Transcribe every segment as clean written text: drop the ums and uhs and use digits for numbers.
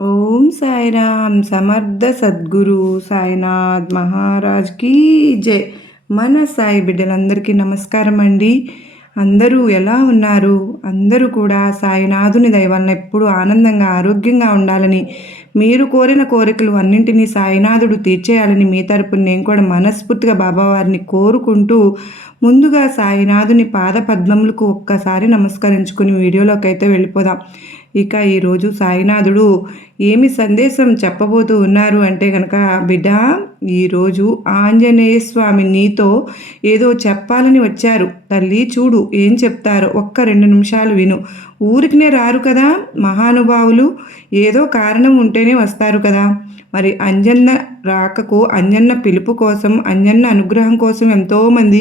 ఓం సాయిరామ్ సమర్థ సద్గురు సాయినాథ్ మహారాజ్ కీ జై. మన సాయి బిడ్డలందరికీ నమస్కారం అండి. అందరూ ఎలా ఉన్నారు? అందరూ కూడా సాయినాథుని దయ వలన ఎప్పుడూ ఆనందంగా ఆరోగ్యంగా ఉండాలని, మీరు కోరిన కోరికలు అన్నింటినీ సాయినాథుడు తీర్చేయాలని మీ తరపున నేను కూడా మనస్ఫూర్తిగా బాబావారిని కోరుకుంటూ, ముందుగా సాయినాథుని పాద పద్మములకు ఒక్కసారి నమస్కరించుకుని వీడియోలోకి అయితే వెళ్ళిపోదాం. ఇక ఈరోజు సాయినాథుడు ఏమి సందేశం చెప్పబోతూ ఉన్నారు అంటే కనుక, బిడ్డ, ఈరోజు ఆంజనేయ స్వామి నీతో ఏదో చెప్పాలని వచ్చారు. తల్లి చూడు ఏం చెప్తారో, ఒక్క 2 నిమిషాలు విను. ఊరికినే రారు కదా మహానుభావులు, ఏదో కారణం ఉంటేనే వస్తారు కదా. మరి అంజన్న రాకకు, అంజన్న పిలుపు కోసం, అంజన్న అనుగ్రహం కోసం ఎంతోమంది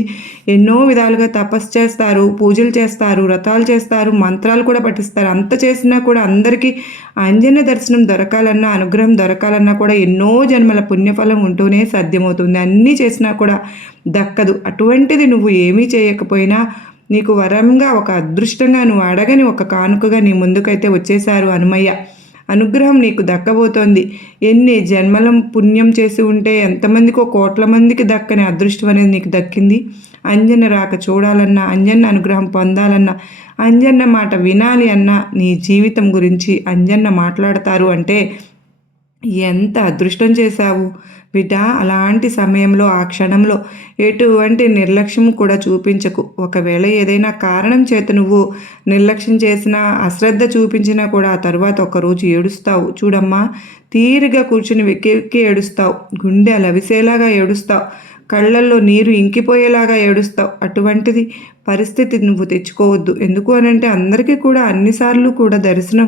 ఎన్నో విధాలుగా తపస్సు చేస్తారు, పూజలు చేస్తారు, వ్రతాలు చేస్తారు, మంత్రాలు కూడా పఠిస్తారు. అంత చేసినా కూడా అందరికీ అంజన్న దర్శనం దొరకాలన్నా, అనుగ్రహం దొరకాలన్నా కూడా ఎన్నో జన్మల పుణ్యఫలం ఉంటూనే సాధ్యమవుతుంది. అన్నీ చేసినా కూడా దక్కదు. అటువంటిది నువ్వు ఏమీ చేయకపోయినా నీకు వరంగా, ఒక అదృష్టంగా, నువ్వు అడగని ఒక కానుకగా నీ ముందుకైతే వచ్చేశారు హనుమయ్య. అనుగ్రహం నీకు దక్కబోతోంది. ఎన్ని జన్మల పుణ్యం చేసి ఉంటే ఎంతమందికో, కోట్ల మందికి దక్కని అదృష్టం అనేది నీకు దక్కింది. అంజన్న రాక చూడాలన్నా, అంజన్న అనుగ్రహం పొందాలన్నా, అంజన్న మాట వినాలి అన్నా, నీ జీవితం గురించి అంజన్న మాట్లాడతారు అంటే ఎంత అదృష్టం చేశావు బిడ్డ. అలాంటి సమయంలో, ఆ క్షణంలో ఎటువంటి నిర్లక్ష్యం కూడా చూపించకు. ఒకవేళ ఏదైనా కారణం చేత నువ్వు నిర్లక్ష్యం చేసినా, అశ్రద్ధ చూపించినా కూడా ఆ తర్వాత ఒకరోజు ఏడుస్తావు. చూడమ్మా, తీరిగా కూర్చుని వెక్కి వెక్కి ఏడుస్తావు, గుండె లవిసేలాగా ఏడుస్తావు, కళ్ళల్లో నీరు ఇంకిపోయేలాగా ఏడుస్తావు. అటువంటిది పరిస్థితి నువ్వు తెచ్చుకోవద్దు. ఎందుకు అనంటే అందరికీ కూడా అన్నిసార్లు కూడా దర్శనం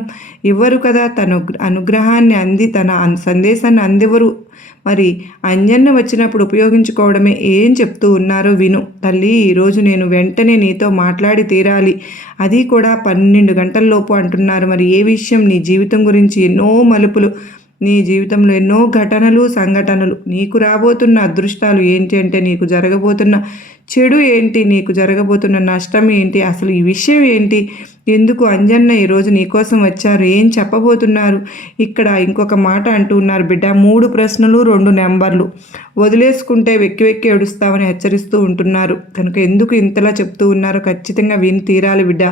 ఇవ్వరు కదా. తన అనుగ్రహాన్ని తన సందేశాన్ని అందివ్వరు. మరి అంజన్న వచ్చినప్పుడు ఉపయోగించుకోవడమే. ఏం చెప్తూ ఉన్నారో విను తల్లి. ఈరోజు నేను వెంటనే నీతో మాట్లాడి తీరాలి, అది కూడా 12 గంటల్లోపు అంటున్నారు. మరి ఏ విషయం? నీ జీవితం గురించి ఎన్నో మలుపులు, నీ జీవితంలో ఎన్నో ఘటనలు, సంఘటనలు, నీకు రాబోతున్న అదృష్టాలు ఏంటి అంటే, నీకు జరగబోతున్న చెడు ఏంటి, నీకు జరగబోతున్న నష్టం ఏంటి, అసలు ఈ విషయం ఏంటి, ఎందుకు అంజన్న ఈరోజు నీకోసం వచ్చారు, ఏం చెప్పబోతున్నారు. ఇక్కడ ఇంకొక మాట అంటూ ఉన్నారు బిడ్డ, 3 ప్రశ్నలు 2 నెంబర్లు. వదిలేసుకుంటే వెక్కి వెక్కి ఏడుస్తామని హెచ్చరిస్తూ ఉంటున్నారు. కనుక ఎందుకు ఇంతలా చెప్తూ ఉన్నారో ఖచ్చితంగా విని తీరాలి బిడ్డ.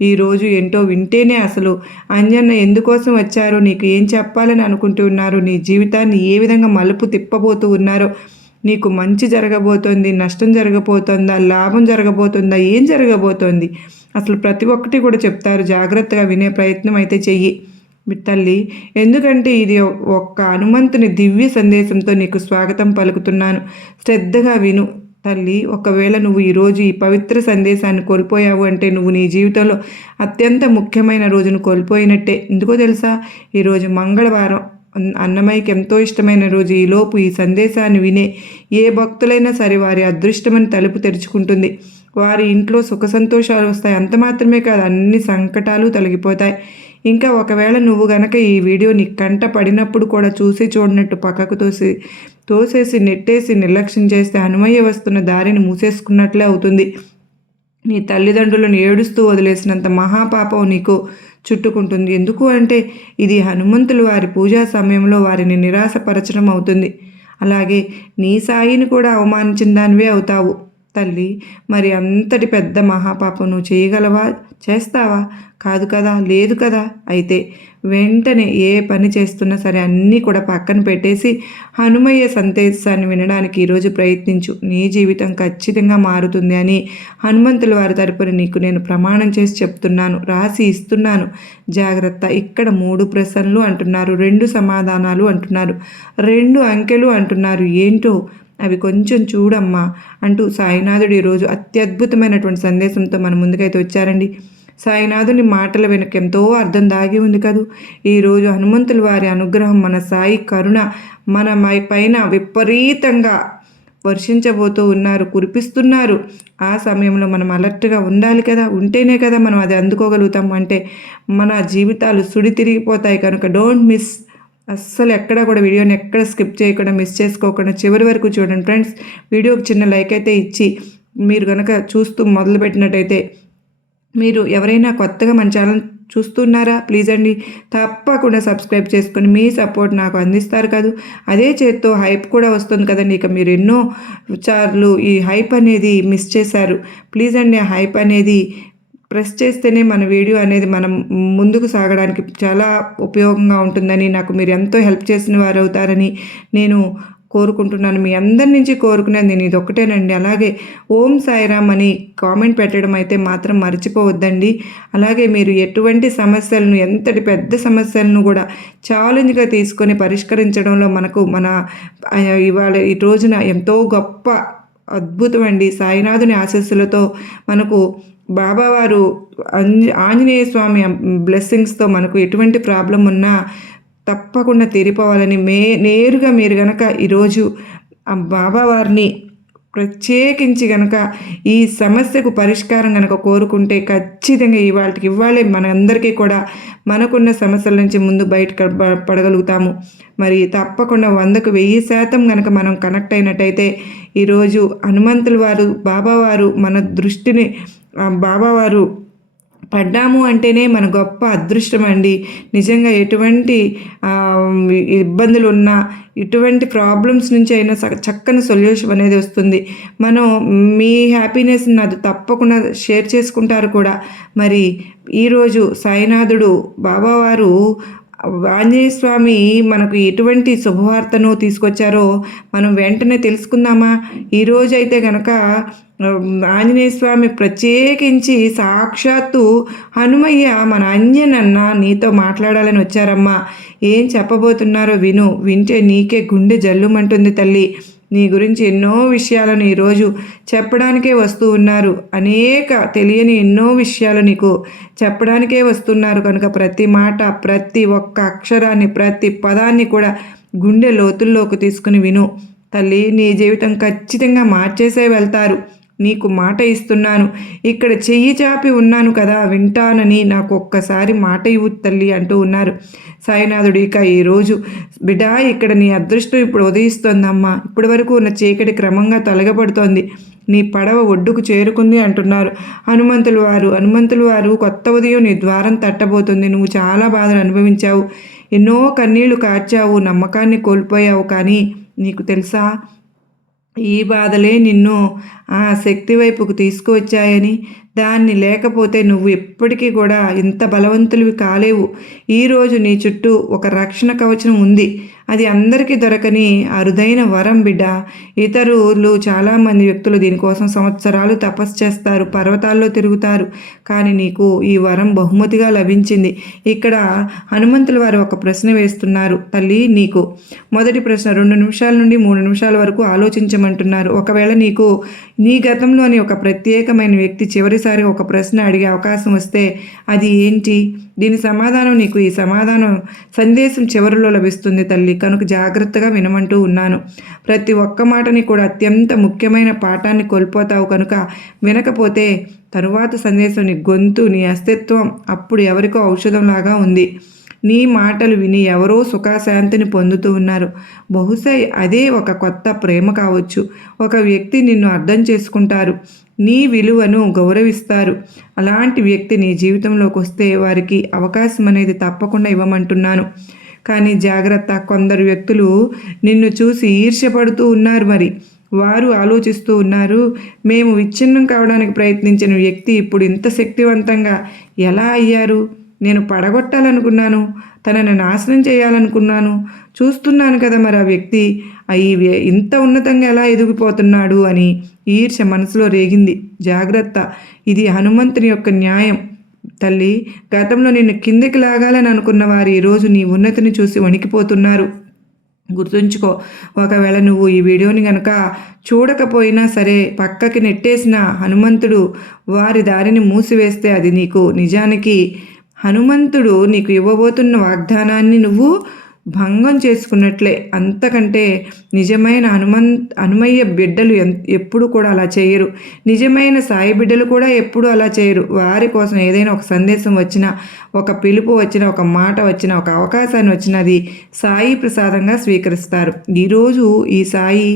ఈరోజు ఏంటో వింటేనే అసలు అంజన్న ఎందుకోసం వచ్చారో, నీకు ఏం చెప్పాలని అనుకుంటూ ఉన్నారు, నీ జీవితాన్ని ఏ విధంగా మలుపు తిప్పబోతూ ఉన్నారో, నీకు మంచి జరగబోతోంది, నష్టం జరగబోతోందా, లాభం జరగబోతుందా, ఏం జరగబోతోంది, అసలు ప్రతి ఒక్కటి కూడా చెప్తారు. జాగ్రత్తగా వినే ప్రయత్నం అయితే చెయ్యి తల్లి. ఎందుకంటే ఇది ఒక్క హనుమంతుని దివ్య సందేశంతో నీకు స్వాగతం పలుకుతున్నాను. శ్రద్ధగా విను తల్లి. ఒకవేళ నువ్వు ఈరోజు ఈ పవిత్ర సందేశాన్ని కోల్పోయావు అంటే నువ్వు నీ జీవితంలో అత్యంత ముఖ్యమైన రోజును కోల్పోయినట్టే. ఎందుకో తెలుసా? ఈరోజు మంగళవారం, అన్నమయ్యకి ఎంతో ఇష్టమైన రోజు. ఈలోపు ఈ సందేశాన్ని వినే ఏ భక్తులైనా సరే వారి అదృష్టమని తలుపు తెరుచుకుంటుంది. వారి ఇంట్లో సుఖ సంతోషాలు వస్తాయి. అంత మాత్రమే కాదు, అన్ని సంకటాలు తొలగిపోతాయి. ఇంకా ఒకవేళ నువ్వు గనక ఈ వీడియో నీ కంట పడినప్పుడు కూడా చూసి చూడనట్టు పక్కకు తోసేసి నెట్టేసి నిర్లక్ష్యం చేస్తే హనుమయ్య వస్తున్న దారిని మూసేసుకున్నట్లే అవుతుంది. నీ తల్లిదండ్రులను ఏడుస్తూ వదిలేసినంత మహాపాపం నీకు చుట్టుకుంటుంది. ఎందుకు అంటే ఇది హనుమంతులు వారి పూజా సమయంలో వారిని నిరాశపరచడం అవుతుంది. అలాగే నీ సాయిని కూడా అవమానించిన దానివే అవుతావు తల్లి. మరి అంతటి పెద్ద మహాపాపం నువ్వు చేయగలవా? చేస్తావా? కాదు కదా, లేదు కదా. అయితే వెంటనే ఏ పని చేస్తున్నా సరే అన్నీ కూడా పక్కన పెట్టేసి హనుమయ్య సందేశాన్ని వినడానికి ఈరోజు ప్రయత్నించు. నీ జీవితం ఖచ్చితంగా మారుతుంది అని హనుమంతుల వారి తరపున నీకు నేను ప్రమాణం చేసి చెప్తున్నాను, రాసి ఇస్తున్నాను. జాగ్రత్త. ఇక్కడ 3 ప్రశ్నలు అంటున్నారు, 2 సమాధానాలు అంటున్నారు, 2 అంకెలు అంటున్నారు. ఏంటో అవి కొంచెం చూడమ్మా అంటూ సాయినాథుడు ఈరోజు అత్యద్భుతమైనటువంటి సందేశంతో మన ముందుకైతే వచ్చారండి. సాయినాథుని మాటల వెనుక ఎంతో అర్థం దాగి ఉంది కదూ. ఈరోజు హనుమంతుల వారి అనుగ్రహం, మన సాయి కరుణ మన పైన విపరీతంగా వర్షించబోతూ ఉన్నారు, కురిపిస్తున్నారు. ఆ సమయంలో మనం అలర్ట్గా ఉండాలి కదా. ఉంటేనే కదా మనం అది అందుకోగలుగుతాం. అంటే మన జీవితాలు సుడి తిరిగిపోతాయి. కనుక డోంట్ మిస్. అస్సలు ఎక్కడ కూడా వీడియోని ఎక్కడ స్కిప్ చేయకుండా, మిస్ చేసుకోకుండా చివరి వరకు చూడండి ఫ్రెండ్స్. వీడియోకి చిన్న లైక్ అయితే ఇచ్చి మీరు కనుక చూస్తూ మొదలుపెట్టినట్టయితే, మీరు ఎవరైనా కొత్తగా మన ఛానల్ చూస్తున్నారా? ప్లీజ్ అండి తప్పకుండా సబ్స్క్రైబ్ చేసుకొని మీ సపోర్ట్ నాకు అందిస్తారు కదా. అదే చేత్తో హైప్ కూడా వస్తుంది కదండి. ఇక మీరు ఎన్నో సార్లు ఈ హైప్ అనేది మిస్ చేశారు. ప్లీజ్ అండి ఆ హైప్ అనేది ప్రెస్ చేస్తేనే మన వీడియో అనేది మనం ముందుకు సాగడానికి చాలా ఉపయోగంగా ఉంటుందని, నాకు మీరు ఎంతో హెల్ప్ చేసిన వారు అవుతారని నేను కోరుకుంటున్నాను. మీ అందరి నుంచి కోరుకునేది నేను ఇది ఒక్కటేనండి. అలాగే ఓం సాయిరామ్ అని కామెంట్ పెట్టడం అయితే మాత్రం మర్చిపోవద్దండి. అలాగే మీరు ఎటువంటి సమస్యలను, ఎంతటి పెద్ద సమస్యలను కూడా ఛాలెంజ్గా తీసుకొని పరిష్కరించడంలో ఇవాళ ఈ రోజున ఎంతో గొప్ప అద్భుతం అండి. సాయినాథుని ఆశీస్సులతో మనకు బాబావారు ఆంజనేయ స్వామి బ్లెస్సింగ్స్తో మనకు ఎటువంటి ప్రాబ్లం ఉన్నా తప్పకుండా తీరిపోవాలని నేరుగా మీరు గనక ఈరోజు ఆ బాబావారిని ప్రత్యేకించి గనక ఈ సమస్యకు పరిష్కారం గనక కోరుకుంటే ఖచ్చితంగా ఇవాళే మనందరికీ కూడా మనకున్న సమస్యల నుంచి ముందు పడగలుగుతాము. మరి తప్పకుండా 100కు 1000% గనక మనం కనెక్ట్ అయినట్టయితే ఈరోజు హనుమంతుల వారు బాబావారు మన దృష్టిని బాబావారు పడ్డాము అంటేనే మన గొప్ప అదృష్టం అండి. నిజంగా ఎటువంటి ఇబ్బందులు ఉన్నా, ఇటువంటి ప్రాబ్లమ్స్ నుంచి అయినా చక్కని సొల్యూషన్ అనేది వస్తుంది. మనం మీ హ్యాపీనెస్ నాది తప్పకుండా షేర్ చేసుకుంటారు కూడా. మరి ఈరోజు సాయినాథుడు బాబావారు ఆంజనేయ స్వామి మనకు ఎటువంటి శుభవార్తను తీసుకొచ్చారో మనం వెంటనే తెలుసుకుందామా? ఈరోజు అయితే కనుక ఆంజనేయ స్వామి ప్రత్యేకించి సాక్షాత్తు హనుమయ్య మన అంజనన్న నీతో మాట్లాడాలని వచ్చారమ్మా. ఏం చెప్పబోతున్నారో వింటే నీకే గుండె జల్లుమంటుంది తల్లి. నీ గురించి ఎన్నో విషయాలను ఈరోజు చెప్పడానికే వస్తూ ఉన్నారు. అనేక తెలియని ఎన్నో విషయాలు నీకు చెప్పడానికే వస్తున్నారు కనుక ప్రతి మాట, ప్రతి ఒక్క అక్షరాన్ని, ప్రతి పదాన్ని కూడా గుండె లోతుల్లోకి తీసుకుని విను తల్లి. నీ జీవితం ఖచ్చితంగా మార్చేసే వెళ్తారు. నీకు మాట ఇస్తున్నాను. ఇక్కడ చెయ్యి చాపి ఉన్నాను కదా, వింటానని నాకు ఒక్కసారి మాట ఇవ్వు తల్లి అంటూ ఉన్నారు సాయినాథుడు. ఇక ఈరోజు బిడ్డ ఇక్కడ నీ అదృష్టం ఇప్పుడు ఉదయిస్తోందమ్మా. ఇప్పటి వరకు ఉన్న చీకటి క్రమంగా తొలగబడుతోంది. నీ పడవ ఒడ్డుకు చేరుకుంది అంటున్నారు హనుమంతుల వారు కొత్త ఉదయం నీ ద్వారం తట్టబోతుంది. నువ్వు చాలా బాధలు అనుభవించావు, ఎన్నో కన్నీళ్లు కార్చావు, నమ్మకాన్ని కోల్పోయావు. కానీ నీకు తెలుసా, ఈ బాధలే నిన్ను ఆ శక్తి వైపుకు తీసుకువచ్చాయని. దాన్ని లేకపోతే నువ్వు ఎప్పటికీ కూడా ఇంత బలవంతుడివి కాలేవు. ఈరోజు నీ చుట్టూ ఒక రక్షణ కవచం ఉంది. అది అందరికీ దొరకని అరుదైన వరం బిడ్డ. ఇతరులు చాలామంది వ్యక్తులు దీనికోసం సంవత్సరాలు తపస్సు చేస్తారు, పర్వతాల్లో తిరుగుతారు. కానీ నీకు ఈ వరం బహుమతిగా లభించింది. ఇక్కడ హనుమంతుల వారు ఒక ప్రశ్న వేస్తున్నారు తల్లి నీకు. మొదటి ప్రశ్న 2 నిమిషాల నుండి 3 నిమిషాల వరకు ఆలోచించమంటున్నారు. ఒకవేళ నీకు నీ గతంలోని ఒక ప్రత్యేకమైన వ్యక్తి చివరిసారి ఒక ప్రశ్న అడిగే అవకాశం వస్తే అది ఏంటి? దీని సమాధానం నీకు ఈ సందేశం చివరిలో లభిస్తుంది తల్లి. కనుక జాగ్రత్తగా వినమంటూ ఉన్నాను. ప్రతి ఒక్క మాటని కూడా అత్యంత ముఖ్యమైన పాఠాన్ని కోల్పోతావు కనుక వినకపోతే తరువాత సందేశం నీ గొంతు, నీ అస్తిత్వం అప్పుడు ఎవరికో ఔషధంలాగా ఉంది. నీ మాటలు విని ఎవరో సుఖశాంతిని పొందుతూ ఉన్నారు. బహుశా అదే ఒక కొత్త ప్రేమ కావచ్చు. ఒక వ్యక్తి నిన్ను అర్థం చేసుకుంటారు, నీ విలువను గౌరవిస్తారు. అలాంటి వ్యక్తి నీ జీవితంలోకి వస్తే వారికి అవకాశం అనేది తప్పకుండా ఇవ్వమంటున్నాను. కానీ జాగ్రత్త, కొందరు వ్యక్తులు నిన్ను చూసి ఈర్ష్యపడుతూ ఉన్నారు. మరి వారు ఆలోచిస్తూ ఉన్నారు, మేము విచ్ఛిన్నం కావడానికి ప్రయత్నించిన వ్యక్తి ఇప్పుడు ఇంత శక్తివంతంగా ఎలా అయ్యారు? నేను పడగొట్టాలనుకున్నాను, తనని నాశనం చేయాలనుకున్నాను, చూస్తున్నాను కదా మరి ఆ వ్యక్తి ఇంత ఉన్నతంగా ఎలా ఎదిగిపోతున్నాడు అని ఈర్ష్య మనసులో రేగింది. జాగ్రత్త, ఇది హనుమంతుని యొక్క న్యాయం తల్లి. గతంలో నిన్ను కిందికి లాగాలని అనుకున్న వారు ఈరోజు నీ ఉన్నతిని చూసి వణికిపోతున్నారు. గుర్తుంచుకో. ఒకవేళ నువ్వు ఈ వీడియోని కనుక చూడకపోయినా సరే పక్కకి నెట్టేసిన హనుమంతుడు వారి దారిని మూసివేస్తే అది నీకు నిజానికి హనుమంతుడు నీకు ఇవ్వబోతున్న వాగ్దానాన్ని నువ్వు భంగం చేసుకున్నట్లే. అంతకంటే నిజమైన హనుమయ్య బిడ్డలు ఎప్పుడు కూడా అలా చేయరు. నిజమైన సాయి బిడ్డలు కూడా ఎప్పుడు అలా చేయరు. వారి కోసం ఏదైనా ఒక సందేశం వచ్చినా, ఒక పిలుపు వచ్చినా, ఒక మాట వచ్చినా, ఒక అవకాశాన్ని వచ్చినది సాయి ప్రసాదంగా స్వీకరిస్తారు. ఈరోజు ఈ సాయి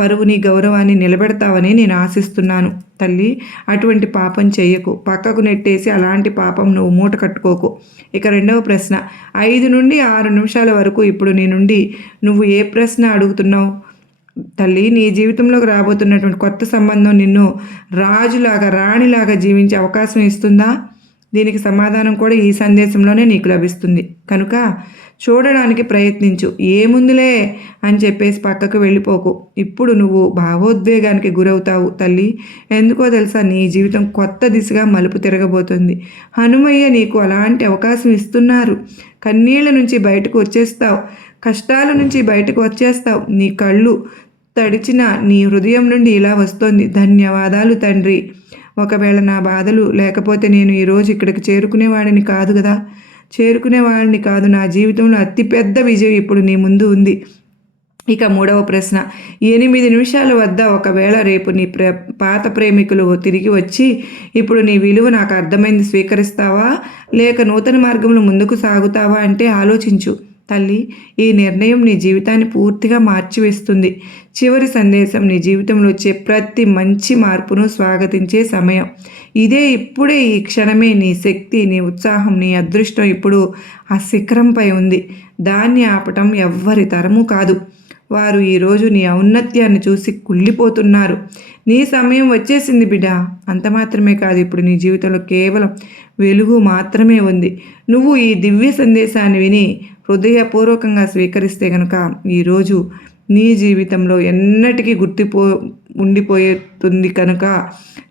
పరువుని, గౌరవాన్ని నిలబెడతావని నేను ఆశిస్తున్నాను. తల్లి. అటువంటి పాపం చెయ్యకు, పక్కకు నెట్టేసి అలాంటి పాపం నువ్వు మూట కట్టుకోకు. ఇక రెండవ ప్రశ్న, 5 నుండి 6 నిమిషాల వరకు ఇప్పుడు నీ నుండి నువ్వు ఏ ప్రశ్న అడుగుతున్నావు? తల్లి, నీ జీవితంలోకి రాబోతున్నటువంటి కొత్త సంబంధం నిన్ను రాజులాగా రాణిలాగా జీవించే అవకాశం ఇస్తుందా? దీనికి సమాధానం కూడా ఈ సందేశంలోనే నీకు లభిస్తుంది. కనుక చూడడానికి ప్రయత్నించు. ఏముందులే అని చెప్పేసి పక్కకు వెళ్ళిపోకు. ఇప్పుడు నువ్వు భావోద్వేగానికి గురవుతావు తల్లి. ఎందుకో తెలుసా, నీ జీవితం కొత్త దిశగా మలుపు తిరగబోతుంది. హనుమయ్య నీకు అలాంటి అవకాశం ఇస్తున్నారు. కన్నీళ్ల నుంచి బయటకు వచ్చేస్తావు, కష్టాల నుంచి బయటకు వచ్చేస్తావు. నీ కళ్ళు తడిచిన నీ హృదయం నుండి ఇలా వస్తోంది, ధన్యవాదాలు తండ్రి. ఒకవేళ నా బాధలు లేకపోతే నేను ఈరోజు ఇక్కడికి చేరుకునేవాడిని కాదు. నా జీవితంలో అతిపెద్ద విజయం ఇప్పుడు నీ ముందు ఉంది. ఇక మూడవ ప్రశ్న, 8 నిమిషాల వద్ద ఒకవేళ రేపు నీ పాత ప్రేమికులు తిరిగి వచ్చి ఇప్పుడు నీ విలువ నాకు అర్థమైంది స్వీకరిస్తావా, లేక నూతన మార్గంలో ముందుకు సాగుతావా అంటే ఆలోచించు తల్లి. ఈ నిర్ణయం నీ జీవితాన్ని పూర్తిగా మార్చివేస్తుంది. చివరి సందేశం, నీ జీవితంలో వచ్చే ప్రతి మంచి మార్పును స్వాగతించే సమయం ఇదే. ఇప్పుడే, ఈ క్షణమే నీ శక్తి, నీ ఉత్సాహం, నీ అదృష్టం ఇప్పుడు ఆ శిఖరంపై ఉంది. దాన్ని ఆపటం ఎవ్వరి తరము కాదు. వారు ఈరోజు నీ ఔన్నత్యాన్ని చూసి కుళ్ళిపోతున్నారు. నీ సమయం వచ్చేసింది బిడ్డ. అంత మాత్రమే కాదు, ఇప్పుడు నీ జీవితంలో కేవలం వెలుగు మాత్రమే ఉంది. నువ్వు ఈ దివ్య సందేశాన్ని విని హృదయపూర్వకంగా స్వీకరిస్తే కనుక ఈరోజు నీ జీవితంలో ఎన్నటికీ ఉండిపోతుంది. కనుక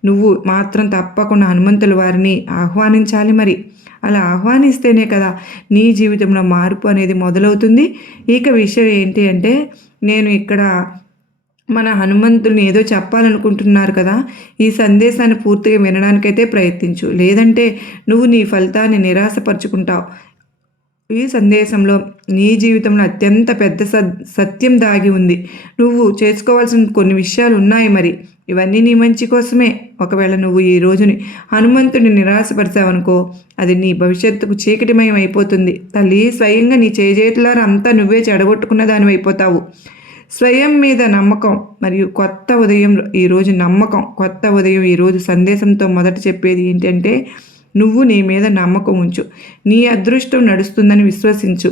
నువ్వు మాత్రం తప్పకుండా హనుమంతుల వారిని ఆహ్వానించాలి. మరి అలా ఆహ్వానిస్తేనే కదా నీ జీవితంలో మార్పు అనేది మొదలవుతుంది. ఇక విషయం ఏంటి అంటే, నేను ఇక్కడ మన హనుమంతుడిని ఏదో చెప్పాలనుకుంటున్నారు కదా, ఈ సందేశాన్ని పూర్తిగా వినడానికైతే ప్రయత్నించు. లేదంటే నువ్వు నీ ఫలితాన్ని నిరాశపరుచుకుంటావు. ఈ సందేశంలో నీ జీవితంలో అత్యంత పెద్ద సత్యం దాగి ఉంది. నువ్వు చేసుకోవాల్సిన కొన్ని విషయాలు ఉన్నాయి. మరి ఇవన్నీ నీ మంచి కోసమే. ఒకవేళ నువ్వు ఈ రోజుని హనుమంతుడిని నిరాశపరిచావనుకో, అది నీ భవిష్యత్తుకు చీకటిమయం అయిపోతుంది తల్లి. స్వయంగా నీ చేజేతులారా అంతా నువ్వే చెడగొట్టుకున్న దానివి అయిపోతావు. స్వయం మీద నమ్మకం మరియు కొత్త ఉదయం ఈరోజు నమ్మకం. కొత్త ఉదయం ఈరోజు సందేశంతో మొదట చెప్పేది ఏంటంటే, నువ్వు నీ మీద నమ్మకం ఉంచు. నీ అదృష్టం నడుస్తుందని విశ్వసించు.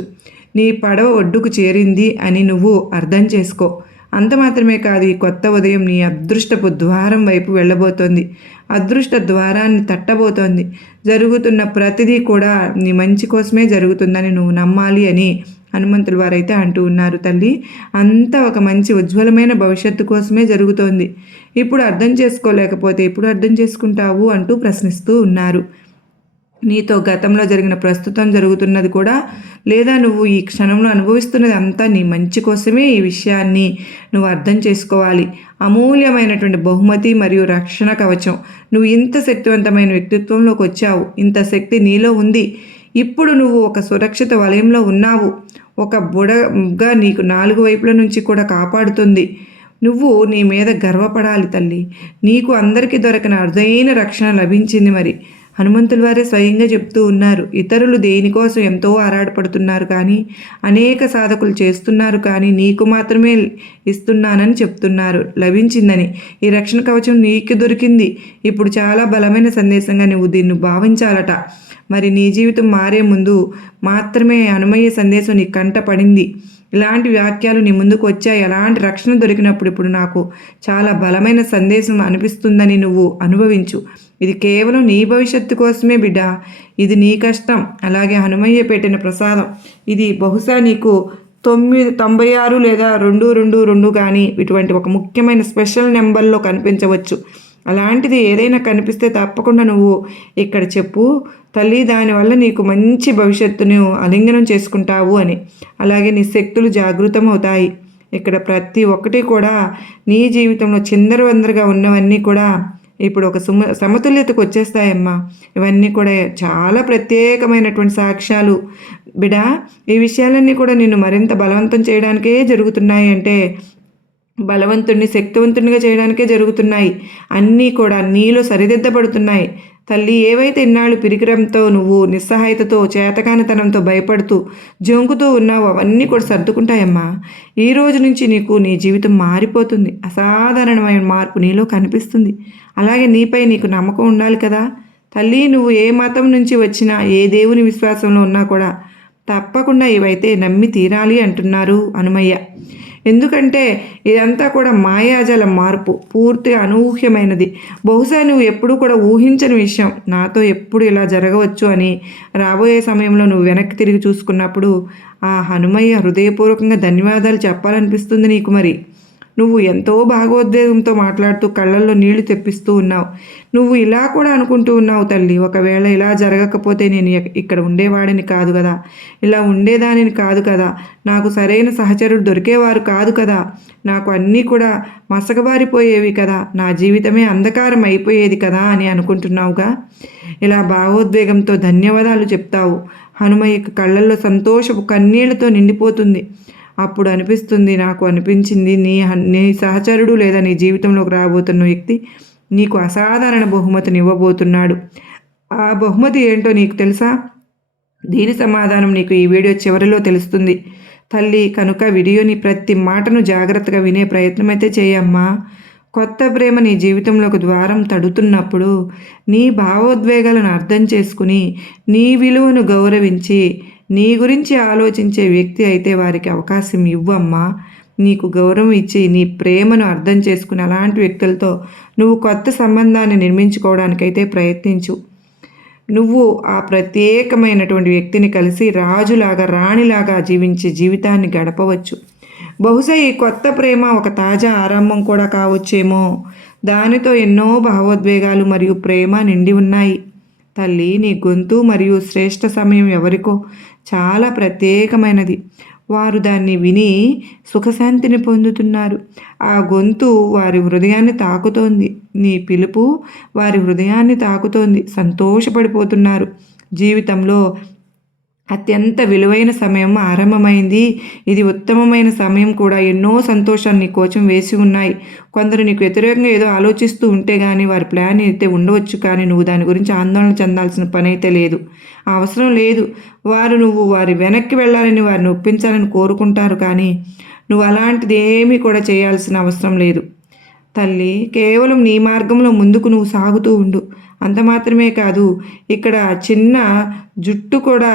నీ పడవ ఒడ్డుకు చేరింది అని నువ్వు అర్థం చేసుకో. అంత మాత్రమే కాదు, ఈ కొత్త ఉదయం నీ అదృష్టపు ద్వారం వైపు వెళ్ళబోతోంది. అదృష్ట ద్వారాన్ని తట్టబోతోంది. జరుగుతున్న ప్రతిదీ కూడా నీ మంచి కోసమే జరుగుతుందని నువ్వు నమ్మాలి అని హనుమంతుల వారైతే అంటూ ఉన్నారు తల్లి. అంతా ఒక మంచి ఉజ్వలమైన భవిష్యత్తు కోసమే జరుగుతోంది. ఇప్పుడు అర్థం చేసుకోలేకపోతే ఇప్పుడు అర్థం చేసుకుంటావు అంటూ ప్రశ్నిస్తూ ఉన్నారు. నీతో గతంలో జరిగిన, ప్రస్తుతం జరుగుతున్నది కూడా, లేదా నువ్వు ఈ క్షణంలో అనుభవిస్తున్నది అంతా నీ మంచి కోసమే. ఈ విషయాన్ని నువ్వు అర్థం చేసుకోవాలి. అమూల్యమైనటువంటి బహుమతి మరియు రక్షణ కవచం. నువ్వు ఇంత శక్తివంతమైన వ్యక్తిత్వంలోకి వచ్చావు. ఇంత శక్తి నీలో ఉంది. ఇప్పుడు నువ్వు ఒక సురక్షిత వలయంలో ఉన్నావు. ఒక బుడగా నీకు 4 వైపుల నుంచి కూడా కాపాడుతుంది. నువ్వు నీ మీద గర్వపడాలి తల్లి. నీకు అందరికీ దొరకని అరుదైన రక్షణ లభించింది. మరి హనుమంతుల వారే స్వయంగా చెప్తూ ఉన్నారు, ఇతరులు దేనికోసం ఎంతో ఆరాటపడుతున్నారు కానీ, అనేక సాధకులు చేస్తున్నారు కానీ, నీకు మాత్రమే ఇస్తున్నానని చెప్తున్నారు, లభించిందని. ఈ రక్షణ కవచం నీకు దొరికింది. ఇప్పుడు చాలా బలమైన సందేశంగా నువ్వు దీన్ని భావించాలట. మరి నీ జీవితం మారే ముందు మాత్రమే హనుమయ్య సందేశం నీ కంట పడింది. ఇలాంటి వాక్యాలు నీ ముందుకు వచ్చాయి. ఎలాంటి రక్షణ దొరికినప్పుడు ఇప్పుడు నాకు చాలా బలమైన సందేశం అనిపిస్తుందని నువ్వు అనుభవించు. ఇది కేవలం నీ భవిష్యత్తు కోసమే బిడ్డ. ఇది నీ కష్టం, అలాగే హనుమయ్య పెట్టిన ప్రసాదం. ఇది బహుశా నీకు 96 లేదా 222 కానీ ఇటువంటి ఒక ముఖ్యమైన స్పెషల్ నెంబర్లో కనిపించవచ్చు. అలాంటిది ఏదైనా కనిపిస్తే తప్పకుండా నువ్వు ఇక్కడ చెప్పు తల్లి. దానివల్ల నీకు మంచి భవిష్యత్తును ఆలింగనం చేసుకుంటావు అని. అలాగే నీ శక్తులు జాగృతం అవుతాయి. ఇక్కడ ప్రతి ఒక్కటి కూడా నీ జీవితంలో చిందరవందరగా ఉన్నవన్నీ కూడా ఇప్పుడు ఒక సమతుల్యతకు వచ్చేస్తాయమ్మా. ఇవన్నీ కూడా చాలా ప్రత్యేకమైనటువంటి సాక్ష్యాలు బిడా. ఈ విషయాలన్నీ కూడా నిన్ను మరింత బలవంతం చేయడానికే జరుగుతున్నాయి. అంటే బలవంతుడిని శక్తివంతునిగా చేయడానికే జరుగుతున్నాయి. అన్నీ కూడా నీలో సరిదిద్దబడుతున్నాయి. తల్లి, ఏవైతే ఇన్నాళ్ళు పిరికిరంతో నువ్వు నిస్సహాయతతో చేతకానితనంతో భయపడుతూ జంకుతూ ఉన్నావో అవన్నీ కూడా సర్దుకుంటాయమ్మా. ఈ రోజు నుంచి నీకు నీ జీవితం మారిపోతుంది. అసాధారణమైన మార్పు నీలో కనిపిస్తుంది. అలాగే నీపై నీకు నమ్మకం ఉండాలి కదా తల్లి. నువ్వు ఏ మతం నుంచి వచ్చినా, ఏ దేవుని విశ్వాసంలో ఉన్నా కూడా తప్పకుండా ఇవైతే నమ్మి తీరాలి అంటున్నారు హనుమయ్య. ఎందుకంటే ఇదంతా కూడా మాయాజాల మార్పు, పూర్తిగా అనూహ్యమైనది. బహుశా నువ్వు ఎప్పుడూ కూడా ఊహించని విషయం. నాతో ఎప్పుడు ఇలా జరగవచ్చు అని రాబోయే సమయంలో నువ్వు వెనక్కి తిరిగి చూసుకున్నప్పుడు ఆ హనుమయ్య హృదయపూర్వకంగా ధన్యవాదాలు చెప్పాలనిపిస్తుంది నీకు. మరి నువ్వు ఎంతో భాగోద్వేగంతో మాట్లాడుతూ కళ్ళల్లో నీళ్లు తెప్పిస్తూ ఉన్నావు. నువ్వు ఇలా కూడా అనుకుంటూ ఉన్నావు తల్లి, ఒకవేళ ఇలా జరగకపోతే నేను ఇక్కడ ఉండేవాడిని కాదు కదా, ఇలా ఉండేదానిని కాదు కదా, నాకు సరైన సహచరుడు దొరికేవారు కాదు కదా, నాకు అన్నీ కూడా మసకబారిపోయేవి కదా, నా జీవితమే అంధకారం అయిపోయేది కదా అని అనుకుంటున్నావుగా. ఇలా భావోద్వేగంతో ధన్యవాదాలు చెప్తావు. హనుమయ్యకు కళ్ళల్లో సంతోషపు కన్నీళ్లతో నిండిపోతుంది. అప్పుడు అనిపిస్తుంది, నాకు అనిపించింది నీ సహచరుడు లేదా నీ జీవితంలోకి రాబోతున్న వ్యక్తి నీకు అసాధారణ బహుమతిని ఇవ్వబోతున్నాడు. ఆ బహుమతి ఏంటో నీకు తెలుసా? దీని సమాధానం నీకు ఈ వీడియో చివరిలో తెలుస్తుంది తల్లి. కనుక వీడియోని ప్రతి మాటను జాగ్రత్తగా వినే ప్రయత్నం అయితే చేయమ్మా. కొత్త ప్రేమ నీ జీవితంలోకి ద్వారం తడుతున్నప్పుడు నీ భావోద్వేగాలను అర్థం చేసుకుని నీ విలువను గౌరవించి నీ గురించి ఆలోచించే వ్యక్తి అయితే వారికి అవకాశం ఇవ్వమ్మా. నీకు గౌరవం ఇచ్చి నీ ప్రేమను అర్థం చేసుకుని అలాంటి వ్యక్తులతో నువ్వు కొత్త సంబంధాన్ని నిర్మించుకోవడానికైతే ప్రయత్నించు. నువ్వు ఆ ప్రత్యేకమైనటువంటి వ్యక్తిని కలిసి రాజులాగా రాణిలాగా జీవించే జీవితాన్ని గడపవచ్చు. బహుశా ఈ కొత్త ప్రేమ ఒక తాజా ఆరంభం కూడా కావచ్చేమో. దానితో ఎన్నో భావోద్వేగాలు మరియు ప్రేమ నిండి ఉన్నాయి తల్లి. నీ గొంతు మరియు శ్రేష్ఠ సమయం ఎవరికో చాలా ప్రత్యేకమైనది. వారు దాన్ని విని సుఖశాంతిని పొందుతున్నారు. ఆ గొంతు వారి హృదయాన్ని తాకుతోంది. నీ పిలుపు వారి హృదయాన్ని తాకుతోంది. సంతోషపడిపోతున్నారు. జీవితంలో అత్యంత విలువైన సమయం ఆరంభమైంది. ఇది ఉత్తమమైన సమయం కూడా. ఎన్నో సంతోషాలు నీ కోసం వేసి ఉన్నాయి. కొందరు నీకు వ్యతిరేకంగా ఏదో ఆలోచిస్తూ ఉంటే కానీ వారి ప్లాన్ అయితే ఉండవచ్చు, కానీ నువ్వు దాని గురించి ఆందోళన చెందాల్సిన పని అయితే లేదు, అవసరం లేదు. నువ్వు వారి వెనక్కి వెళ్ళాలని, వారిని ఒప్పించాలని కోరుకుంటారు, కానీ నువ్వు అలాంటిది ఏమీ కూడా చేయాల్సిన అవసరం లేదు తల్లి. కేవలం నీ మార్గంలో ముందుకు నువ్వు సాగుతూ ఉండు. అంత మాత్రమే కాదు, ఇక్కడ చిన్న జుట్టు కూడా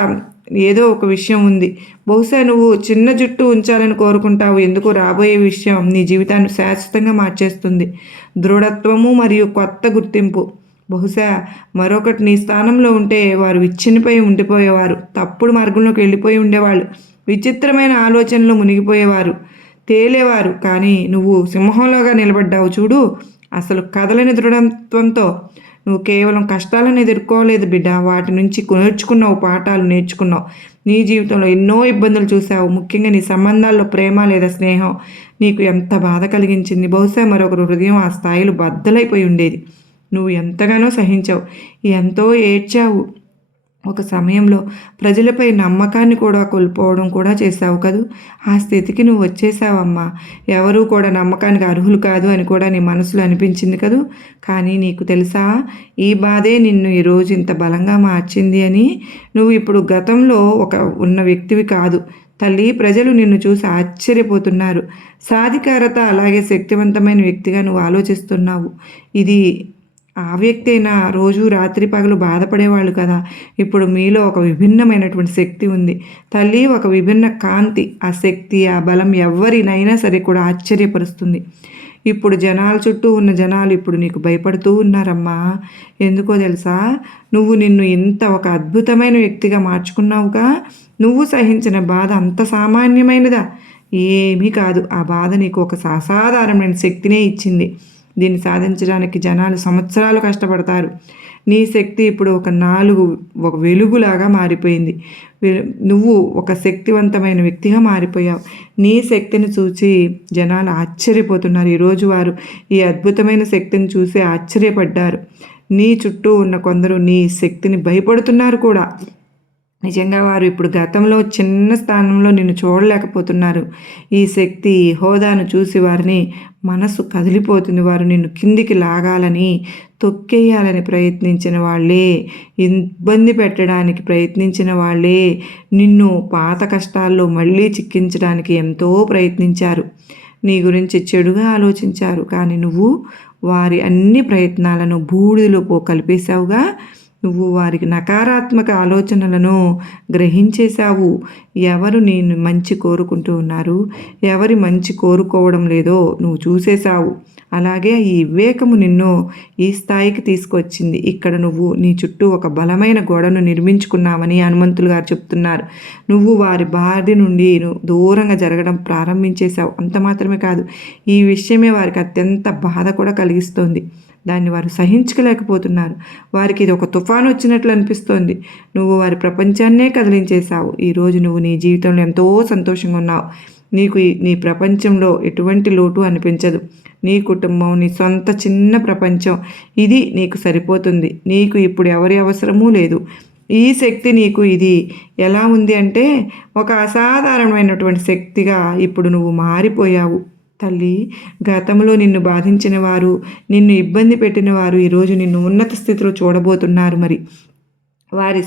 ఏదో ఒక విషయం ఉంది. బహుశా నువ్వు చిన్న జుట్టు ఉంచాలని కోరుకుంటావు. ఎందుకు? రాబోయే విషయం నీ జీవితాన్ని శాశ్వతంగా మార్చేస్తుంది. దృఢత్వము మరియు కొత్త గుర్తింపు. బహుశా మరొకటి నీ స్థానంలో ఉంటే వారు విచ్ఛిన్నపై ఉండిపోయేవారు, తప్పుడు మార్గంలోకి వెళ్ళిపోయి ఉండేవాళ్ళు, విచిత్రమైన ఆలోచనలు మునిగిపోయేవారు, తేలేవారు. కానీ నువ్వు సింహంలోగా నిలబడ్డావు చూడు. అసలు కదలని దృఢత్వంతో. నువ్వు కేవలం కష్టాలను ఎదుర్కోలేదు బిడ్డ, వాటి నుంచి నేర్చుకున్నావు, పాఠాలు నేర్చుకున్నావు. నీ జీవితంలో ఎన్నో ఇబ్బందులు చూసావు. ముఖ్యంగా నీ సంబంధాల్లో ప్రేమ లేదా స్నేహం నీకు ఎంత బాధ కలిగించింది. బహుశా మరొకరు హృదయం ఆ స్థాయిలో బద్దలైపోయి ఉండేది. నువ్వు ఎంతగానో సహించావు, ఎంతో ఏడ్చావు. ఒక సమయంలో ప్రజలపై నమ్మకాన్ని కూడా కోల్పోవడం కూడా చేశావు కదూ. ఆ స్థితికి నువ్వు వచ్చేసావమ్మా. ఎవరూ కూడా నమ్మకానికి అర్హులు కాదు అని కూడా నీ మనసులో అనిపించింది కదూ. కానీ నీకు తెలుసా, ఈ బాధే నిన్ను ఈరోజు ఇంత బలంగా మార్చింది అని. నువ్వు ఇప్పుడు గతంలో ఉన్న వ్యక్తివి కాదు తల్లి. ప్రజలు నిన్ను చూసి ఆశ్చర్యపోతున్నారు. సాధికారత అలాగే శక్తివంతమైన వ్యక్తిగా నువ్వు ఆలోచిస్తున్నావు. ఇది ఆ వ్యక్తి అయినా రోజు రాత్రి పగలు బాధపడేవాళ్ళు కదా. ఇప్పుడు మీలో ఒక విభిన్నమైనటువంటి శక్తి ఉంది తల్లి, ఒక విభిన్న కాంతి. ఆ శక్తి, ఆ బలం ఎవరినైనా సరే కూడా ఆశ్చర్యపరుస్తుంది. ఇప్పుడు జనాల చుట్టూ ఉన్న జనాలు ఇప్పుడు నీకు భయపడుతూ ఉన్నారమ్మా. ఎందుకో తెలుసా? నువ్వు నిన్ను ఇంత ఒక అద్భుతమైన వ్యక్తిగా మార్చుకున్నావుగా. నువ్వు సహించిన బాధ అంత సామాన్యమైనదా? ఏమీ కాదు. ఆ బాధ నీకు ఒక అసాధారణమైన శక్తినే ఇచ్చింది. దీన్ని సాధించడానికి జనాలు సంవత్సరాలు కష్టపడతారు. నీ శక్తి ఇప్పుడు ఒక వెలుగులాగా మారిపోయింది. నువ్వు ఒక శక్తివంతమైన వ్యక్తిగా మారిపోయావు. నీ శక్తిని చూసి జనాలు ఆశ్చర్యపోతున్నారు. ఈరోజు వారు ఈ అద్భుతమైన శక్తిని చూసి ఆశ్చర్యపడ్డారు. నీ చుట్టూ ఉన్న కొందరు నీ శక్తిని భయపడుతున్నారు కూడా. నిజంగా వారు ఇప్పుడు గతంలో చిన్న స్థానంలో నిన్ను చూడలేకపోతున్నారు. ఈ శక్తి, ఈ హోదాను చూసి వారిని మనసు కదిలిపోతుంది. వారు నిన్ను కిందికి లాగాలని, తొక్కేయాలని ప్రయత్నించిన వాళ్ళే, ఇబ్బంది పెట్టడానికి ప్రయత్నించిన వాళ్ళే, నిన్ను పాత కష్టాల్లో మళ్ళీ చిక్కించడానికి ఎంతో ప్రయత్నించారు. నీ గురించి చెడుగా ఆలోచించారు. కానీ నువ్వు వారి అన్ని ప్రయత్నాలను బూడిదలో కలిపేశావుగా. నువ్వు వారికి నకారాత్మక ఆలోచనలను గ్రహించేశావు. ఎవరు నేను మంచి కోరుకుంటూ ఉన్నారు, ఎవరి మంచి కోరుకోవడం లేదో నువ్వు చూసేశావు. అలాగే ఈ వివేకము నిన్ను ఈ స్థాయికి తీసుకొచ్చింది. ఇక్కడ నువ్వు నీ చుట్టూ ఒక బలమైన గోడను నిర్మించుకున్నావని హనుమంతులు గారు చెప్తున్నారు. నువ్వు వారి బారి నుండి దూరంగా జరగడం ప్రారంభించేశావు. అంత మాత్రమే కాదు, ఈ విషయమే వారికి అత్యంత బాధ కూడా కలిగిస్తోంది. దాన్ని వారు సహించుకోలేకపోతున్నారు. వారికి ఇది ఒక తుఫాను వచ్చినట్లు అనిపిస్తోంది. నువ్వు వారి ప్రపంచాన్నే కదిలించేశావు. ఈరోజు నువ్వు నీ జీవితంలో ఎంతో సంతోషంగా ఉన్నావు. నీకు నీ ప్రపంచంలో ఎటువంటి లోటు అనిపించదు. నీ కుటుంబం, నీ సొంత చిన్న ప్రపంచం, ఇది నీకు సరిపోతుంది. నీకు ఇప్పుడు ఎవరి అవసరమూ లేదు. ఈ శక్తి నీకు ఇది ఎలా ఉంది అంటే ఒక అసాధారణమైనటువంటి శక్తిగా ఇప్పుడు నువ్వు మారిపోయావు. తల్లి, గతంలో నిన్ను బాధించిన వారు, నిన్ను ఇబ్బంది పెట్టిన వారు ఈరోజు నిన్ను ఉన్నత స్థితిలో చూడబోతున్నారు. మరి వారి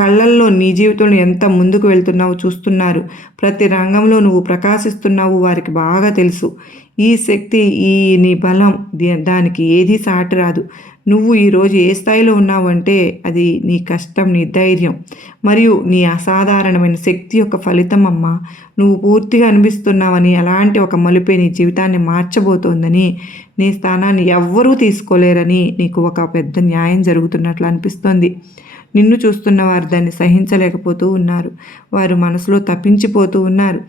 కళ్ళల్లో నీ జీవితంలో ఎంత ముందుకు వెళ్తున్నావో చూస్తున్నారు. ప్రతి రంగంలో నువ్వు ప్రకాశిస్తున్నావు వారికి బాగా తెలుసు. ఈ శక్తి, ఈ నీ బలం, దానికి ఏదీ సాటి రాదు. నువ్వు ఈరోజు ఏ స్థాయిలో ఉన్నావు అంటే అది నీ కష్టం, నీ ధైర్యం మరియు నీ అసాధారణమైన శక్తి యొక్క ఫలితం అమ్మా. నువ్వు పూర్తిగా అనిపిస్తున్నావని, అలాంటి ఒక మలుపే నీ జీవితాన్ని మార్చబోతోందని, నీ స్థానాన్ని ఎవ్వరూ తీసుకోలేరని నీకు ఒక పెద్ద న్యాయం జరుగుతున్నట్లు అనిపిస్తోంది. నిన్ను చూస్తున్న వారు దాన్ని సహించలేకపోతూ ఉన్నారు. వారు మనసులో తప్పించిపోతూ ఉన్నారు,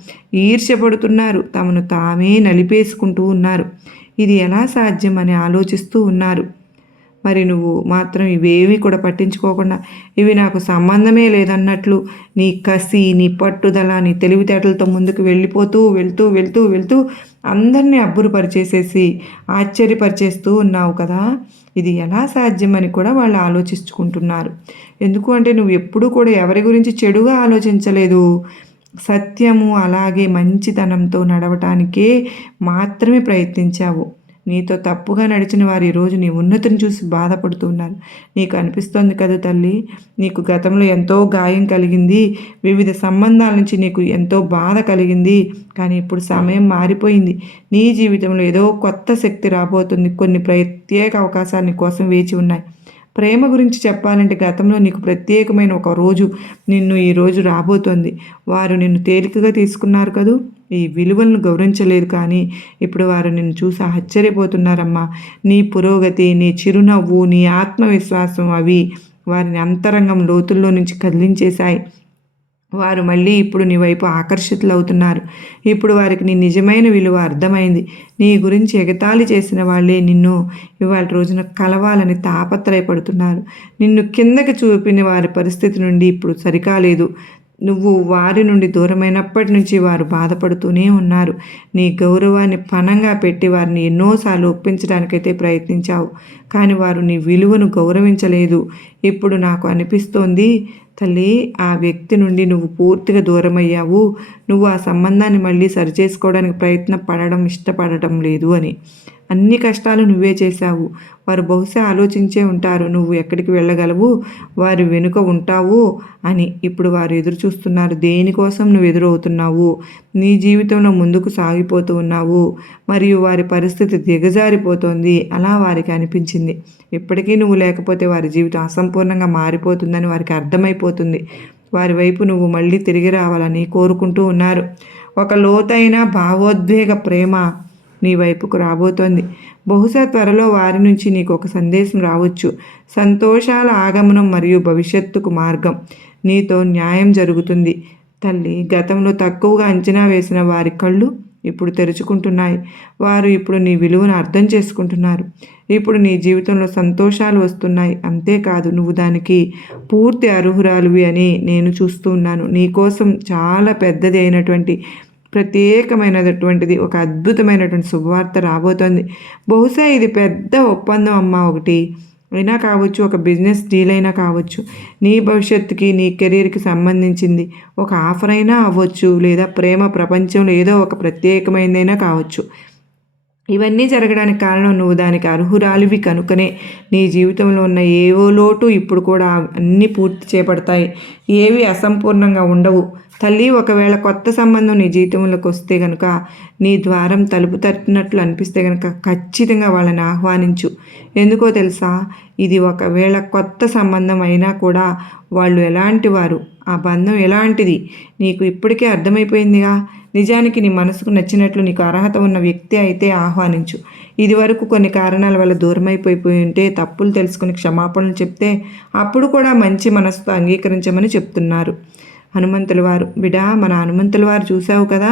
ఈర్ష్యపడుతున్నారు, తమను తామే నలిపేసుకుంటూ ఉన్నారు. ఇది ఎలా సాధ్యం అని ఆలోచిస్తూ ఉన్నారు. మరి నువ్వు మాత్రం ఇవేమీ కూడా పట్టించుకోకుండా ఇవి నాకు సంబంధమే లేదన్నట్లు నీ కసి, నీ పట్టుదల, నీ తెలివితేటలతో ముందుకు వెళ్తూ అందరినీ అబ్బురుపరిచేసేసి ఆశ్చర్యపరిచేస్తూ ఉన్నావు కదా. ఇది ఎలా సాధ్యమని కూడా వాళ్ళు ఆలోచించుకుంటున్నారు. ఎందుకు అంటే నువ్వు ఎప్పుడూ కూడా ఎవరి గురించి చెడుగా ఆలోచించలేదు. సత్యము అలాగే మంచితనంతో నడవటానికే మాత్రమే ప్రయత్నించావు. నీతో తప్పుగా నడిచిన వారు ఈరోజు నీ ఉన్నతిని చూసి బాధపడుతున్నారు. నీకు అనిపిస్తోంది కదా తల్లి, నీకు గతంలో ఎంతో గాయం కలిగింది, వివిధ సంబంధాల నుంచి నీకు ఎంతో బాధ కలిగింది. కానీ ఇప్పుడు సమయం మారిపోయింది. నీ జీవితంలో ఏదో కొత్త శక్తి రాబోతుంది. కొన్ని ప్రత్యేక అవకాశాలు నీ కోసం వేచి ఉన్నాయి. ప్రేమ గురించి చెప్పాలంటే గతంలో నీకు ప్రత్యేకమైన ఒక రోజు నిన్ను ఈరోజు రాబోతోంది. వారు నిన్ను తేలికగా తీసుకున్నారు కదూ, ఈ విలువలను గౌరవించలేదు. కానీ ఇప్పుడు వారు నిన్ను చూసి ఆశ్చర్యపోతున్నారమ్మా. నీ పురోగతి, నీ చిరునవ్వు, నీ ఆత్మవిశ్వాసం అవి వారిని అంతరంగం లోతుల్లో నుంచి కదిలించేశాయి. వారు మళ్ళీ ఇప్పుడు నీ వైపు ఆకర్షితులవుతున్నారు. ఇప్పుడు వారికి నీ నిజమైన విలువ అర్థమైంది. నీ గురించి ఎగతాళి చేసిన వాళ్ళే నిన్ను ఇవాళ రోజున కలవాలని తాపత్రయపడుతున్నారు. నిన్ను కిందకి చూపిన వారి పరిస్థితి నుండి ఇప్పుడు సరికాలేదు. నువ్వు వారి నుండి దూరమైనప్పటి నుంచి వారు బాధపడుతూనే ఉన్నారు. నీ గౌరవాన్ని పణంగా పెట్టి వారిని ఎన్నోసార్లు ఒప్పించడానికైతే ప్రయత్నించావు. కానీ వారు నీ విలువను గౌరవించలేదు. ఇప్పుడు నాకు అనిపిస్తోంది తల్లి, ఆ వ్యక్తి నుండి నువ్వు పూర్తిగా దూరమయ్యావు. నువ్వు ఆ సంబంధాన్ని మళ్ళీ సరిచేసుకోవడానికి ఇష్టపడటం లేదు అని. అన్ని కష్టాలు నువ్వే చేశావు. వారు బహుశా ఆలోచించే ఉంటారు నువ్వు ఎక్కడికి వెళ్ళగలవు, వారి వెనుక ఉంటావు అని. ఇప్పుడు వారు ఎదురు చూస్తున్నారు. దేనికోసం నువ్వు ఎదురవుతున్నావు? నీ జీవితంలో ముందుకు సాగిపోతూ ఉన్నావు మరియు వారి పరిస్థితి దిగజారిపోతోంది. అలా వారికి అనిపించింది. ఇప్పటికీ నువ్వు లేకపోతే వారి జీవితం అసంపూర్ణంగా మారిపోతుందని వారికి అర్థమైపోతుంది. వారి వైపు నువ్వు మళ్ళీ తిరిగి రావాలని కోరుకుంటూ ఉన్నారు. ఒక లోతైన భావోద్వేగ ప్రేమ నీ వైపుకు రాబోతోంది. బహుశా త్వరలో వారి నుంచి నీకు ఒక సందేశం రావచ్చు. సంతోషాల ఆగమనం మరియు భవిష్యత్తుకు మార్గం. నీతో న్యాయం జరుగుతుంది తల్లి. గతంలో తక్కువగా అంచనా వేసిన వారి కళ్ళు ఇప్పుడు తెరుచుకుంటున్నాయి. వారు ఇప్పుడు నీ విలువను అర్థం చేసుకుంటున్నారు. ఇప్పుడు నీ జీవితంలో సంతోషాలు వస్తున్నాయి. అంతేకాదు, నువ్వు దానికి పూర్తి అర్హురాలివి అని నేను చూస్తూ ఉన్నాను. నీకోసం చాలా పెద్దది అయినటువంటి ప్రత్యేకమైనటువంటిది ఒక అద్భుతమైనటువంటి శుభవార్త రాబోతోంది. బహుశా ఇది పెద్ద ఒప్పందం అమ్మ. ఒకటి అయినా కావచ్చు, ఒక బిజినెస్ డీల్ అయినా కావచ్చు, నీ భవిష్యత్తుకి నీ కెరీర్కి సంబంధించింది ఒక ఆఫర్ అయినా అవ్వచ్చు, లేదా ప్రేమ ప్రపంచంలో ఏదో ఒక ప్రత్యేకమైనదైనా కావచ్చు. ఇవన్నీ జరగడానికి కారణం నువ్వు దానికి అర్హురాలివి కనుకనే నీ జీవితంలో ఉన్న ఏవో లోటు ఇప్పుడు కూడా అన్నీ పూర్తి చేయబడతాయి. ఏవి అసంపూర్ణంగా ఉండవు. తల్లి, ఒకవేళ కొత్త సంబంధం నీ జీవితంలోకి వస్తే కనుక, నీ ద్వారం తలుపు తట్టినట్లు అనిపిస్తే కనుక ఖచ్చితంగా వాళ్ళని ఆహ్వానించు. ఎందుకో తెలుసా? ఇది ఒకవేళ కొత్త సంబంధం అయినా కూడా వాళ్ళు ఎలాంటి వారు, ఆ బంధం ఎలాంటిది నీకు ఇప్పటికే అర్థమైపోయిందిగా. నిజానికి నీ మనసుకు నచ్చినట్లు నీకు అర్హత ఉన్న వ్యక్తి అయితే ఆహ్వానించు. ఇదివరకు కొన్ని కారణాల వల్ల దూరమైపోయి ఉంటే తప్పులు తెలుసుకుని క్షమాపణలు చెప్తే అప్పుడు కూడా మంచి మనసుతో అంగీకరించమని చెప్తున్నారు హనుమంతుల వారు. బిడా, మన హనుమంతుల వారు చూసావు కదా,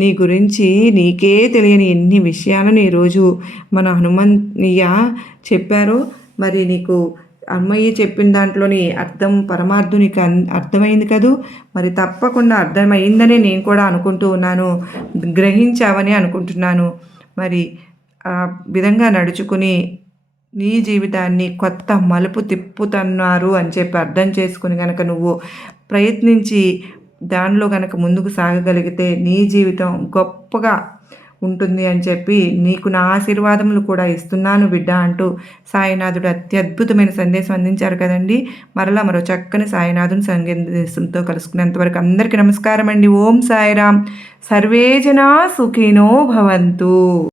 నీ గురించి నీకే తెలియని ఎన్ని విషయాలను ఈరోజు మన హనుమయ్య చెప్పారో. మరి నీకు అమ్మయ్య చెప్పిన దాంట్లోని అర్థం, పరమార్థం నీకు అర్థమైంది కదూ. మరి తప్పకుండా అర్థమైందనే నేను కూడా అనుకుంటూ ఉన్నాను, గ్రహించావని అనుకుంటున్నాను. మరి ఆ విధంగా నడుచుకుని నీ జీవితాన్ని కొత్త మలుపు తిప్పుతున్నారు అని చెప్పి అర్థం చేసుకుని కనుక నువ్వు ప్రయత్నించి దానిలో కనుక ముందుకు సాగగలిగితే నీ జీవితం గొప్పగా ఉంటుంది అని చెప్పి నీకు నా ఆశీర్వాదములు కూడా ఇస్తున్నాను బిడ్డ అంటూ సాయినాథుడు అత్యద్భుతమైన సందేశం అందించారు కదండి. మరలా మరో చక్కని సాయినాథుని సందేశంతో కలుసుకునేంతవరకు అందరికీ నమస్కారం అండి. ఓం సాయిరామ్. సర్వే జనా సుఖినో భవంతు.